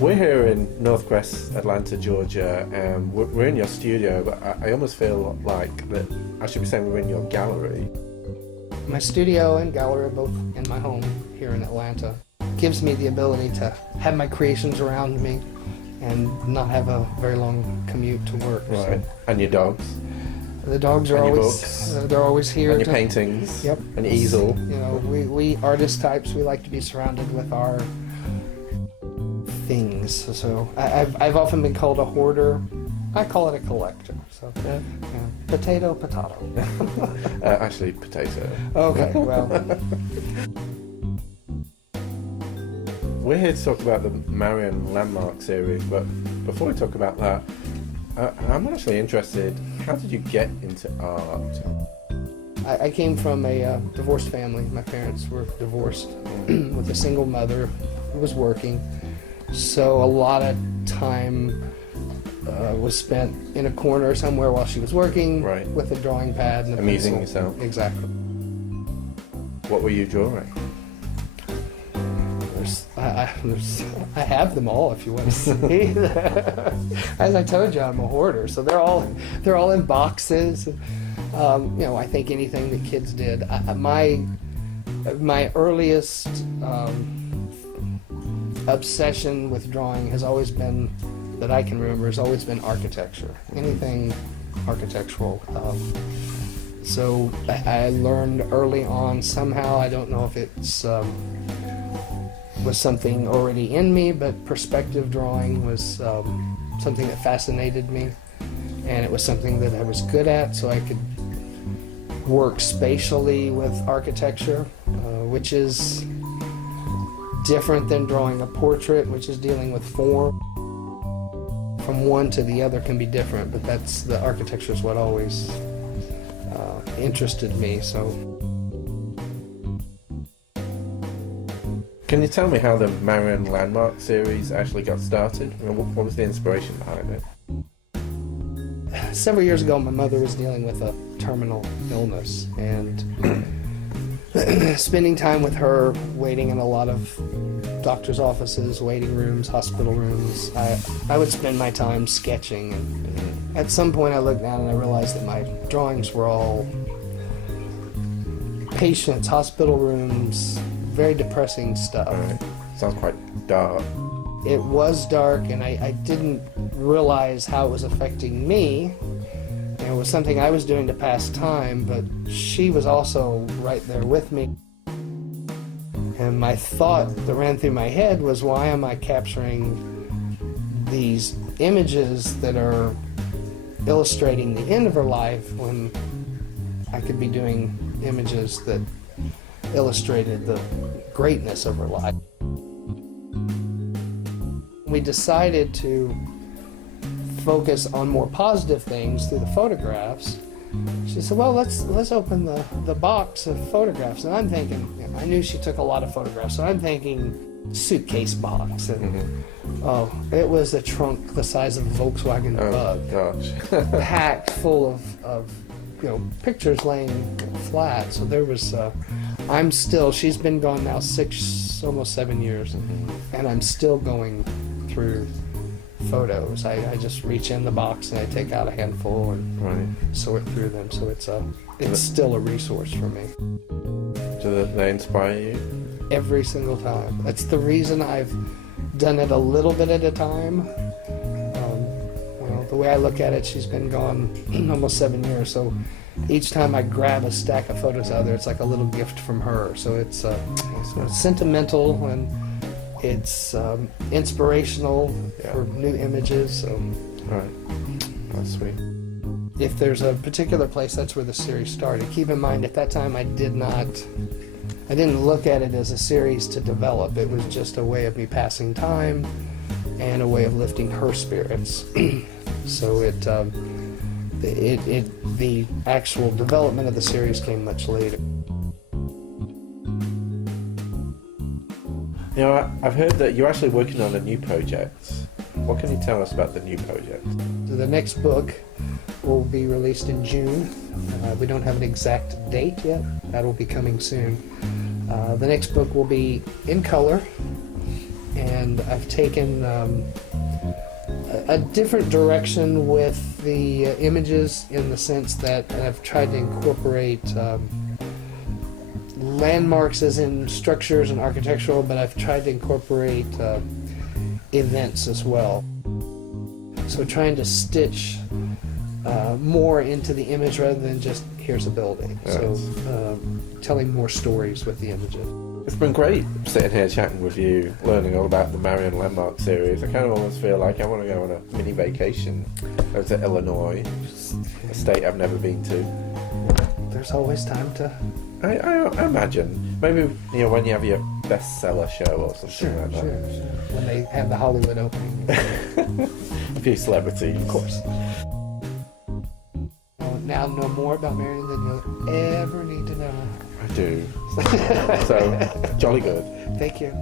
We're here in Northwest Atlanta, Georgia, and we're in your studio, but I almost feel like that I should be saying we're in your gallery. My studio and gallery are both in my home here in Atlanta. It gives me the ability to have my creations around me and not have a very long commute to work. Right. So. And your dogs. The dogs are and your always books. They're always here. And your paintings. Yep. An easel. You know, we artist types, we like to be surrounded with our things. So I've often been called a hoarder. I call it a collector. So yeah. Potato. Actually, potato. Okay, well. We're here to talk about the Marion Landmarks Series, but before we talk about that, I'm actually interested, how did you get into art? I came from a divorced family. My parents were divorced with a single mother who was working. So a lot of time was spent in a corner somewhere while she was working, right, with a drawing pad and a amusing pencil. yourself. Exactly. What were you drawing? I have them all if you want to see. As I told you, I'm a hoarder, so they're all in boxes. You know, I think anything that kids did. My earliest obsession with drawing has always been, that I can remember, has always been architecture. Anything architectural. So I learned early on somehow. I don't know if it's was something already in me, but perspective drawing was something that fascinated me, and it was something that I was good at, so I could work spatially with architecture, which is different than drawing a portrait, which is dealing with form. From one to the other can be different, but that's, the architecture is what always interested me. So. Can you tell me how the Marion Landmarks series actually got started? I mean, what was the inspiration behind it? Several years ago, my mother was dealing with a terminal illness, and spending time with her, waiting in a lot of doctor's offices, waiting rooms, hospital rooms, I would spend my time sketching. And at some point I looked down and I realized that my drawings were all patients, hospital rooms, very depressing stuff. Right. Sounds quite dark. It was dark, and I didn't realize how it was affecting me. It was something I was doing to pass time, but she was also right there with me. And my thought that ran through my head was, why am I capturing these images that are illustrating the end of her life when I could be doing images that illustrated the greatness of her life? We decided to focus on more positive things through the photographs. She said, well, let's open the box of photographs. And I'm thinking, I knew she took a lot of photographs, so I'm thinking suitcase box. And oh, it was a trunk the size of a Volkswagen Bug. Gosh. Packed full of pictures laying flat. So there was, she's been gone now almost 7 years, and I'm still going through photos. I just reach in the box and I take out a handful and sort through them. So it's still a resource for me. Do they inspire you? Every single time. That's the reason I've done it a little bit at a time. The way I look at it, she's been gone almost 7 years, so each time I grab a stack of photos out of there, it's like a little gift from her. So it's sentimental, and it's inspirational for new images. Right. That's sweet. If there's a particular place, that's where the series started. Keep in mind, at that time I didn't look at it as a series to develop. It was just a way of me passing time and a way of lifting her spirits. So the actual development of the series came much later. You know, I've heard that you're actually working on a new project. What can you tell us about the new project? So the next book will be released in June. We don't have an exact date yet. That will be coming soon. The next book will be in color, and and I've taken a different direction with the images, in the sense that I've tried to incorporate landmarks as in structures and architectural, but I've tried to incorporate events as well. So trying to stitch more into the image rather than just here's a building. Yes. So telling more stories with the images. It's been great sitting here chatting with you, learning all about the Marion Landmarks series. I kind of almost feel like I want to go on a mini vacation over to Illinois, a state I've never been to. There's always time to... I imagine. Maybe, when you have your bestseller show or something like that. Sure. When they have the Hollywood opening. A few celebrities. Of course. Now know more about Marion than you'll ever need to know. I do. So, jolly good. Thank you.